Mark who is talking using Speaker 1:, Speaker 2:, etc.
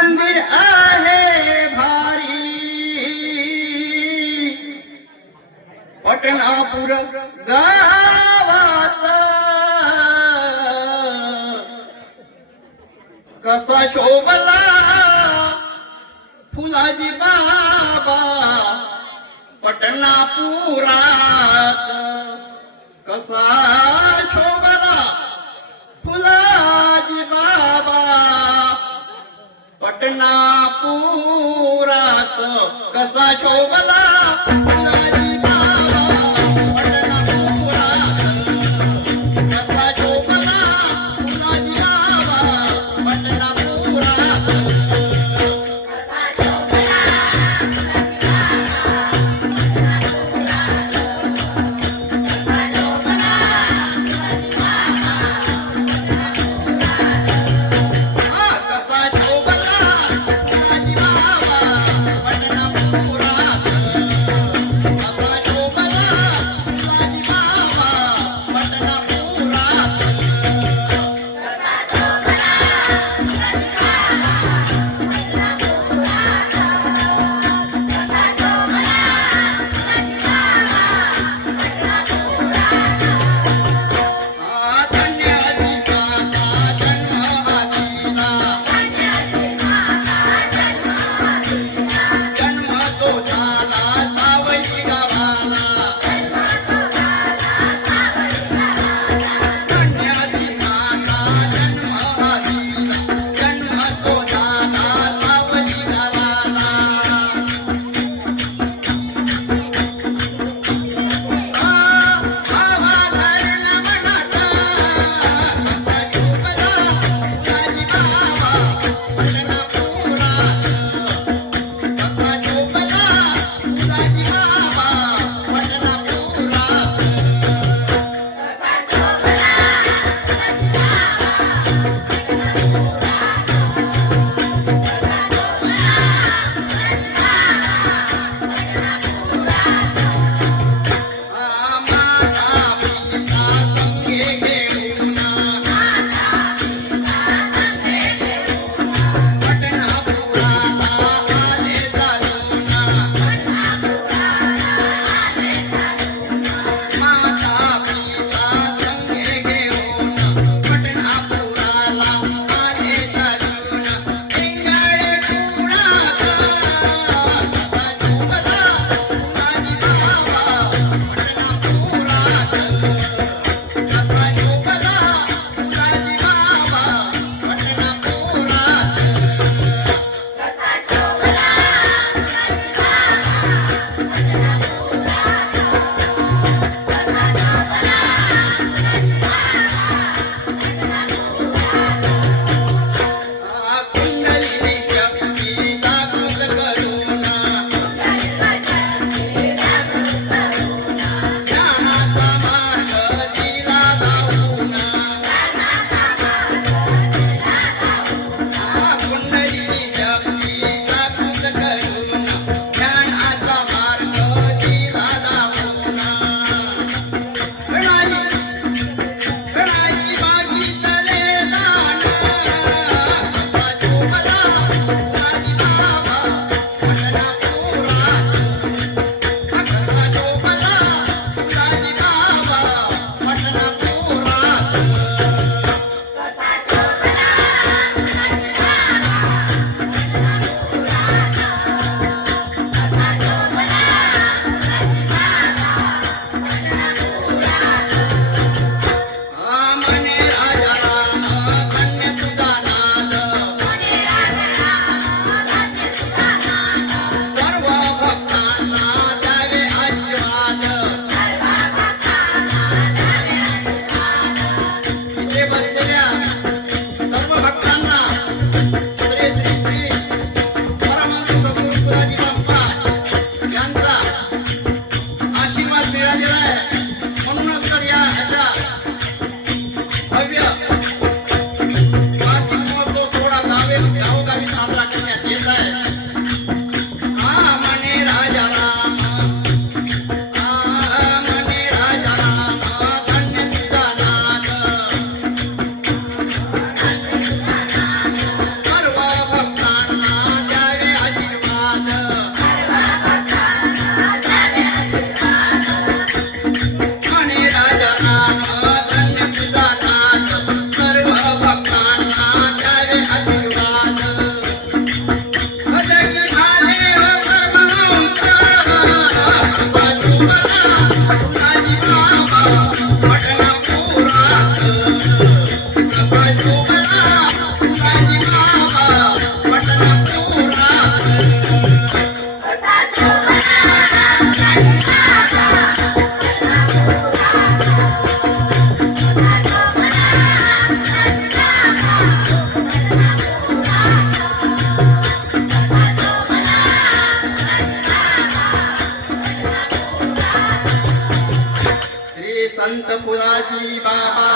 Speaker 1: मंदिर आहे भारी. पटणापूर गावात कसा शोभला फुलाजी बाबा. पटणापुरात कसा 格杀绝！格杀！संत पुराजी बाबा